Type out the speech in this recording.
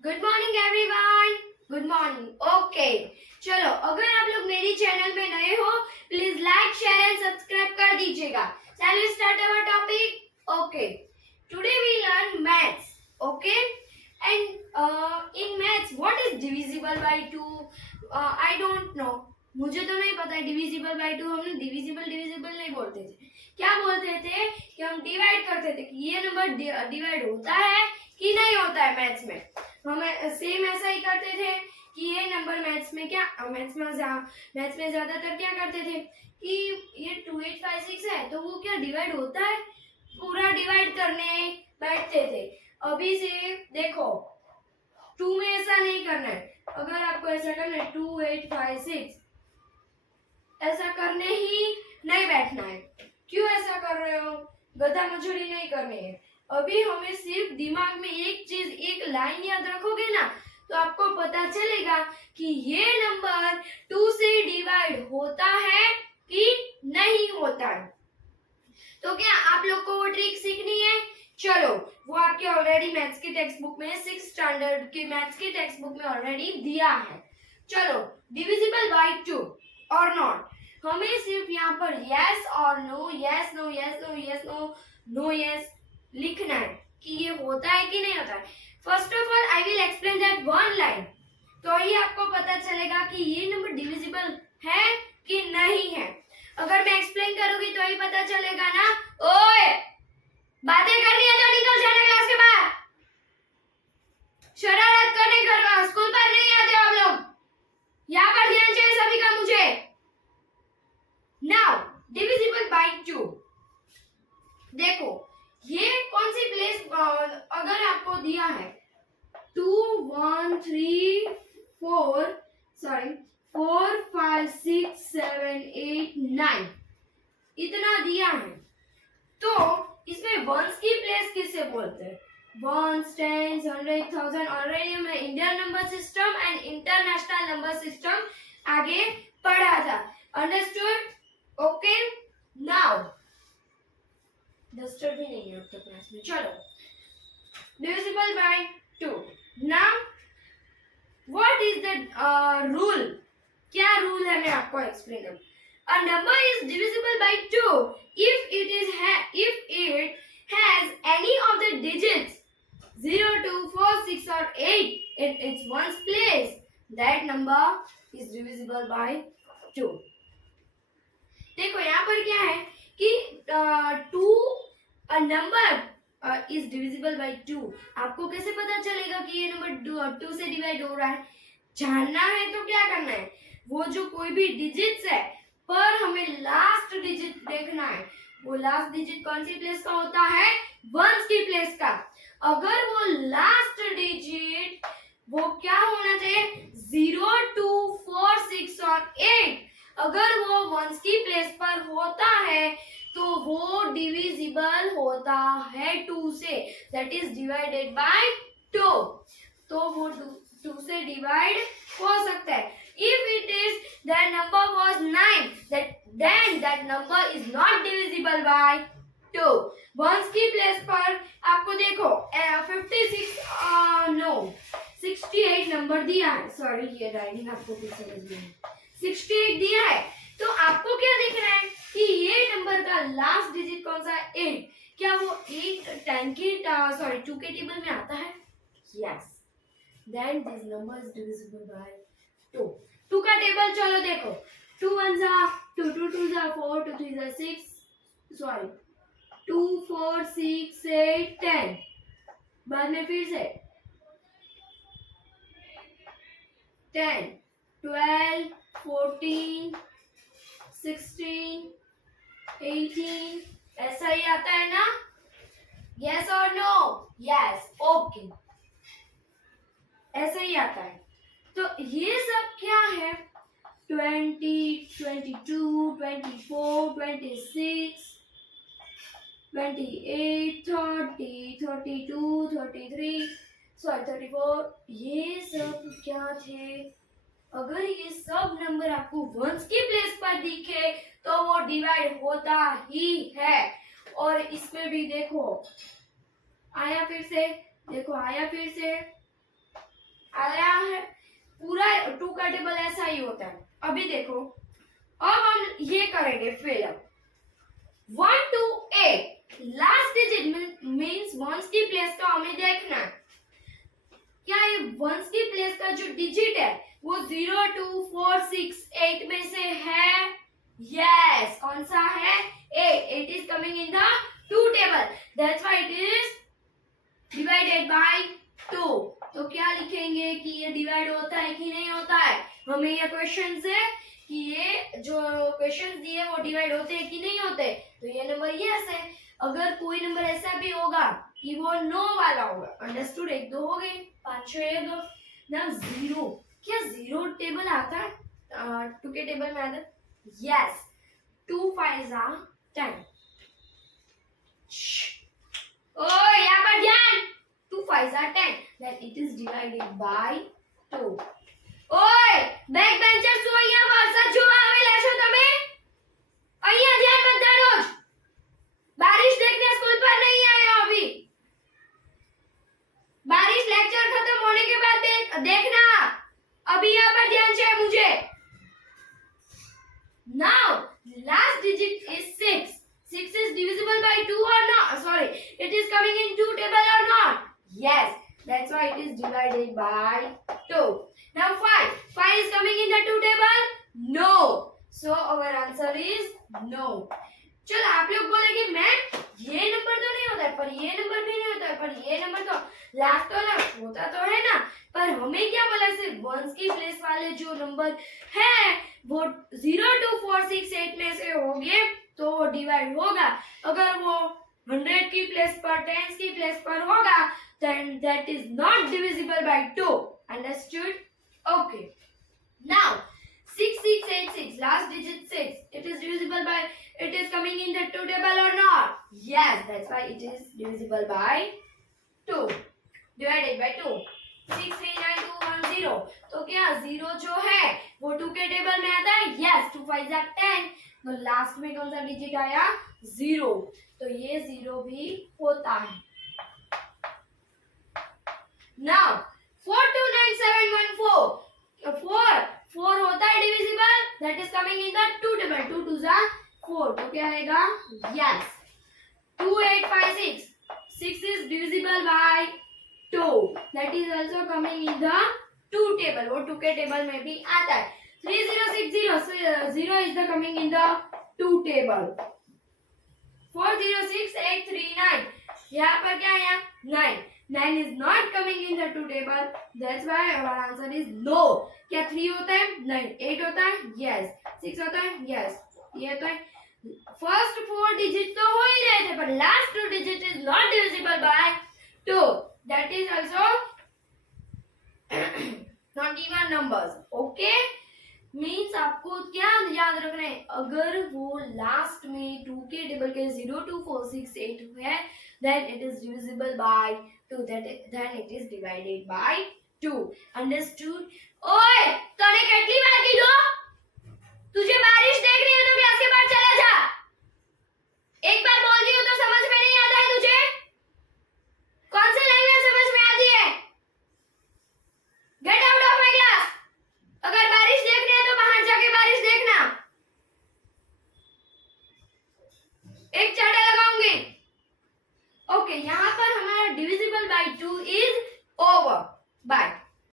Good morning everyone. Good morning. Okay, चलो अगर आप लोग मेरी चैनल में नए हो please like share and subscribe कर दीजिएगा। चलो start our topic. Okay, today we learn maths. Okay, and in maths what is divisible by 2? I don't know, मुझे तो नहीं पता है डिविजिबल बाय 2। हमने डिविजिबल नहीं बोलते थे। क्या बोलते थे कि हम डिवाइड करते थे कि ये नंबर डिवाइड होता है कि नहीं होता है। मैथ्स में हम सेम ऐसा ही करते थे कि ये नंबर मैथ्स में ज्यादातर क्या करते थे कि ये 2856 है तो वो क्या डिवाइड होता है, पूरा डिवाइड करने बैठते थे। अभी से देखो 2 में ऐसा नहीं करना है। अगर आपको ऐसा करना है 2856 ऐसा करने ही नहीं बैठना है। क्यों ऐसा कर रहे हो? गधा मजूरी नहीं करनी है। अभी हमें सिर्फ दिमाग में एक चीज, एक लाइन याद रखोगे ना तो आपको पता चलेगा कि ये नंबर 2 से डिवाइड होता है कि नहीं होता है। तो क्या आप लोग को वो ट्रिक सीखनी है? चलो, वो आपके ऑलरेडी मैथ्स की टेक्स्ट बुक में 6th स्टैंडर्ड की मैथ्स की टेक्स्ट बुक में ऑलरेडी दिया है। चलो, डिविजिबल बाय 2 और नॉट, हमें सिर्फ यहाँ पर यस और no, yes no, yes no, yes no, no yes लिखना है कि ये होता है कि नहीं होता है। First of all I will explain that one line, तो ही आपको पता चलेगा कि ये नंबर डिविजिबल है कि नहीं है। अगर मैं एक्सप्लेन करूंगी तो ही पता चलेगा ना। ओए, बातें करनी है तो निकल जाना क्लास के बाहर। शरारत करने घर स्कूल पर नहीं आते आप लोग। यहाँ पर ध्यान चाहिए सभी का मुझे। नाउ डिविजिबल बाय 2, देखो ये कौन सी प्लेस अगर आपको दिया है 2 1 3 4 4 5 6 7 8 9 इतना दिया है, तो इसमें वंस की प्लेस किससे बोलते हैं? Ones, tens, 100, 1000। ऑलरेडी हमने Indian number system and international number system आगे पढ़ा था। अंडरस्टूड? ओके, नाउ डस्टर भी नहीं है अब तक क्लास में। चलो, divisible by 2। Now what is the rule? क्या रूल है मैं आपको एक्सप्लेन करूं। A number is divisible by 2 if it has any of the digits 0, 2, 4, 6 or 8 in its ones place. That number is divisible by 2. देखो यहाँ पर क्या है कि 2 a number is divisible by 2। आपको कैसे पता चलेगा कि ये नंबर 2 से डिवाइड हो रहा है? जानना है तो क्या करना है, वो जो कोई भी डिजिट्स है पर हमें लास्ट डिजिट देखना है। वो लास्ट डिजिट कौन सी प्लेस का होता है? वंस की प्लेस का। अगर वो लास्ट डिजिट वो क्या होना चाहिए? 0, 2, 4, 6 और 8। अगर वो वंस की प्लेस पर होता है तो वो डिविजिबल होता है 2 से, दैट इज डिवाइडेड बाय 2। तो वो 2 से डिवाइड हो सकता है। If it is that number was 9, then that number is not divisible by 2। Once की प्लेस पर आपको देखो 68 नंबर दिया है। सॉरी, ये राइटिंग आपको भी समझ में है। 68 दिया है तो आपको क्या दिख रहा है कि ये नंबर का लास्ट डिजिट कौन सा है? 8। क्या वो 8 2 के टेबल में आता है? Yes, then this number is divisible by 2। 2 का टेबल चलो देखो, 2 1 2, 2 2 4, 2 3 6, 2 4 6 8 10। बाद में फिर से 10 12 14 16 18 ऐसा ही आता है ना? यस और नो? यस, ओके, ऐसा ही आता है। तो ये सब क्या है? 20 22 24 26 28 30 32 33 34, ये सब क्या थे? अगर ये सब नंबर आपको वंस की प्लेस पर दिखे तो वो डिवाइड होता ही है। और इसमें भी देखो आया, फिर से देखो आया, फिर से अभी देखो, अब हम ये करेंगे fill up 1 to 8 last digit means ones की प्लेस का हमें देखना है। क्या ये वंस की प्लेस का जो डिजिट है वो 0 2 4 6 8 में से है? यस, कौन सा है? 8. It is coming in the 2 table. That's why it is divided by 2. तो क्या लिखेंगे कि ये डिवाइड होता है कि नहीं होता है? हमें ये क्वेश्चन से कि ये जो क्वेश्चन दिए वो डिवाइड होते हैं कि नहीं होते, तो ये नंबर यस है। अगर कोई नंबर ऐसा भी होगा कि वो नो वाला होगा, अंडरस्टूड? 1 2 हो गए, 5 6 2 ना 0। क्या 0 टेबल आता है? 2 के टेबल में आता है? Yes, 2 5 are 10। ओ यहाँ पर ध्यान, 2 5 are 10, then it is divided by 2। ઓય બેક બેન્ચર છો, અહીંયા વરસાદ જોવા આવેલા છો તમે? અહીંયા ધ્યાન બધાનો જ, बारिश देखने स्कूल पर नहीं आए हो अभी। बारिश लेक्चर खत्म होने के बाद देखना, अभी यहाँ पर ध्यान चाहिए मुझे। Now last digit is 6. 6 is divisible by 2 or not? Sorry, it is coming in 2 table or not? Yes, that's why it is divided by 2. Now 5. 5 is coming in the 2 table? No. So our answer is no. चलो आप लोग बोलेंगे ma'am ये number तो नहीं होता है, पर ये नंबर भी नहीं होता है, पर ये नंबर तो लास्ट वाला होता तो है ना। पर हमें क्या बोला, सिर्फ वंस की प्लेस वाले जो नंबर है वो 0 2 4 6 8 में से होंगे तो वो डिवाइड होगा। अगर वो 100 की प्लेस पर 10 की प्लेस पर होगा then that is not divisible by 2. Understood? Okay. Now 6 6 8 6 last digit 6, it is divisible by, it is coming in the 2 table or not? Yes, that's why it is divisible by 2, divided by 2। 6 3 9 2 1 0, तो क्या 0 जो है वो 2 के table में आता है? Yes, 2 5 are 10, तो लास्ट में कौन सा डिजिट आया? 0, तो ये 0 भी होता है। Now 4 2 9 7 1 4, 4 होता है divisible, that is coming in the 2 table, 2 2s are 4, तो क्या आएगा? Yes, 2 8 5 6, 6 is divisible by 2, that is also coming in the 2 table, वो 2 के टेबल में भी आता है। 3 0 6 0, 0 is the coming in the 2 table। 4 0 6 8 3 9, यहाँ पर क्या आया? 9, 9 is not coming in the 2 table, that's why our answer is no। क्या 3 होता है? नहीं। 8 होता है? yes। 6 होता है? yes। ये तो है, फर्स्ट 4 डिजिट तो हो ही रहे थे, पर last 2 digit is not divisible by 2, that is also not even numbers. Okay, means आपको क्या याद रखना है, अगर वो लास्ट में 2 के टेबल के 0 2 4 6 8 है then it is divisible by 2, then it is divided by 2। Understood? ओए तने કેટલી વાર કીધું? तुझे बारिश देख रही है तो क्लास के बाहर चला जा। एक बार बोल दी हो तो